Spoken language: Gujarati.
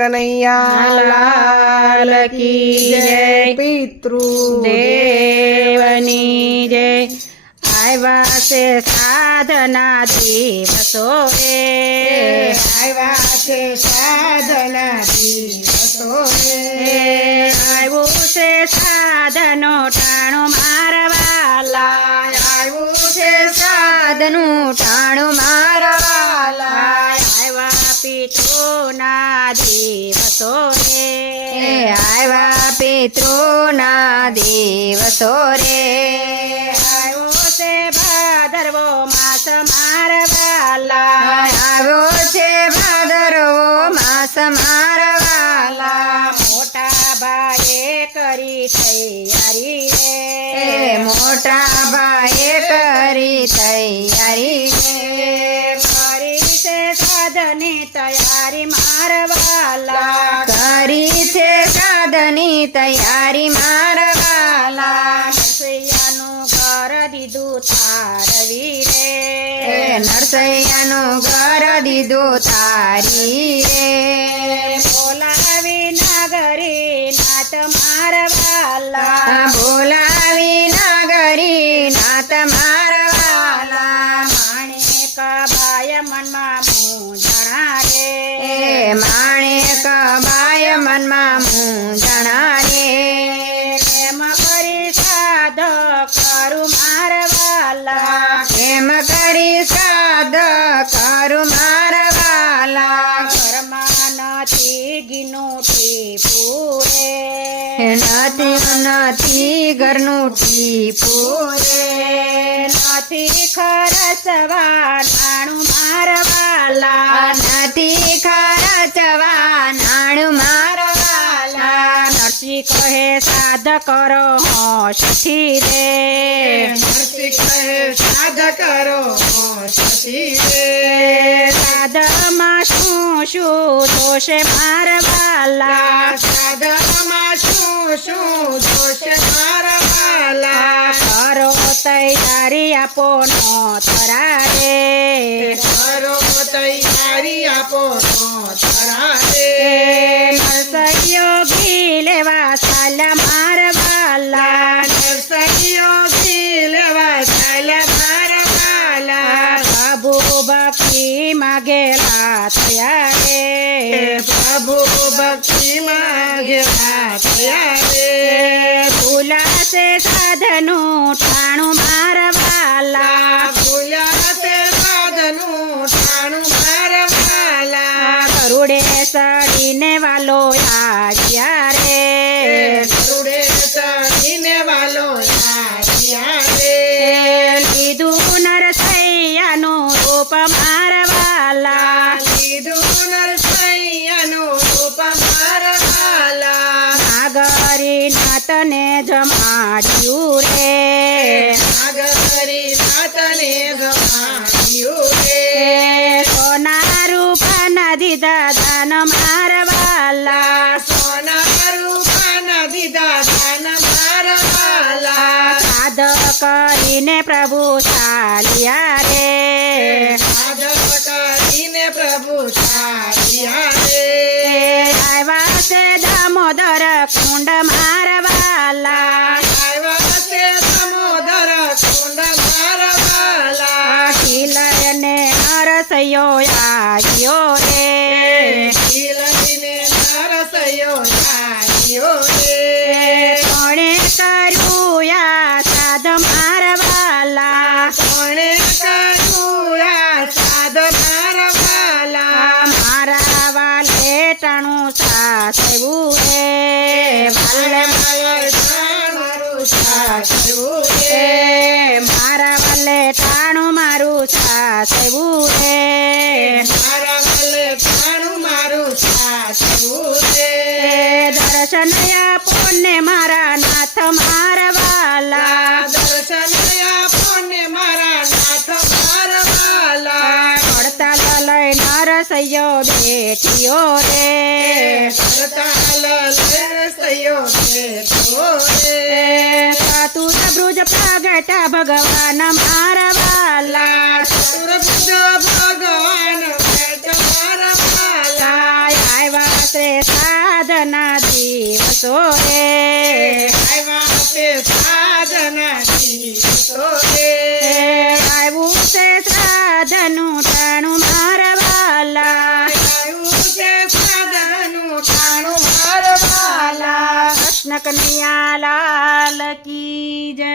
કનૈયા લાલ કી જય પિતૃ દેવની જય આવ્યા છે સાધના દિવસો રે આવ્યા છે સાધના દિવસો આવ્યું છે સાધનો ટાણું મારવાલા આવ્યું છે સાધનું ટાણું મારવાલા આવ્યા પિતૃના દિવસો રે આવ્યા પિતૃના દિવસો રે આવ્યો છે ભાદરવો માસ મારવાલા આવ્યો છે ભાદરવો માસ મારવાલા મોટા ભાઈએ કરી તૈયારી રે મોટા ભાઈએ કરી તૈયારી કરી છે સાધની તૈયારી મારવાલા કરી છે સાધની તૈયારી મારવાલા નરસૈયાનું ઘર દીધું તારવી રે નરસૈયાનું ઘર દીધું તારી રે બોલાવી નાગરી નાથ મારવાલા બોલાવી નાગરી નાથ મારવાલા માણેક બાય મનમાં મૂંઝણા રે માણેક બાય મનમાં મૂંઝણા રે એમ કરી સાધ કરું મારવાલા એમ કરી સાદ કરું મારવાલા ઘરમાં નથી ગીનું ટીપું રે નથી ઘરનું ટીપું રે નથી ખરચવા નાણું મારવાલા નથી ખર્ચવા નાણું મારવાલા નરસિંહ કહે સાધ કરો હોશથી રે નરસિંહ કહે સાદ કરો હોશથી રે સાધમાં શું શું દોષે મારવાલા સાધમાં શું દોષ મારવાલા કરો તૈયારી આપો નો તરા રે કરો તૈયારી આપો તરા રે નરસૈયો લેવા સાલા મારવાલા નરસૈયો લેવા ચાલ્યા મારવાલા પ્રભુ ભક્તિ માગેલા થયા રે પ્રભુ ભક્તિ માગેલા થયા રે ભૂલાશે સાધનું ઠાણું મારવાલા ભૂલ્યા તે સાધનું ઠાણું મારવાલા કરુડે સડીને વાલો આવ્યા રે ગરુડે ચડીને વાલો આવ્યા રે લીધું નરસૈયાનું રૂપ મારવાલા લીધું નરસૈયાનું રૂપ મારવાલા નાગરી નાતને જમાડ્યું રે નાગરી નાથને ગમાડ્યું રે સોના રૂપાના દીધા દાન મારવાલા સોના રૂપાના દીધા દાન મારવાલા સાધ કરીને પ્રભુ ચાલ્યા રે સાધક કરીને પ્રભુ ચાલ્યા રે આવ્યા છે દામોદર કુંડ મારવાલા આવ્યા છે સમોદર કુંડ મારવાલા ખીલયને નરસૈયો આવ્યો રે લઈને નરસૈયો આવ્યો રે કોણે કર્યું યા સાધ મારવાલા કોણે કર્યું આ સાધ મારવાલા મારા વાલે ટાણું સાસવું રે વાલે મારું સાચવું રે મારા વાલે ટાણું મારું સાસવું રે મારા વલે પાણું મારું સાચવું રે દર્શન આપો ને મારા નાથ મારવાલા દર્શન આપોને મારા નાથ મારવાલા હડતાલ લઈ નરસૈયો બેઠ્યો રે હડતાલ સયો બેઠો રે ચતુર બ્રુજ પ્રગટા ભગવાન મારવાલા ચતુર્ભુજ ભગવાન બેઠ મારવાલા આવ્યા શ્રે સાધના દિવસો રે આવ્યા તે સાધના દિવસો રે આવ્યું છે શ્રાદ્ધનું ટાણું મારા વાલા આવ્યું છે સાધનું ટાણું મારા વાલા કૃષ્ણ કનૈયા લાલ કી જય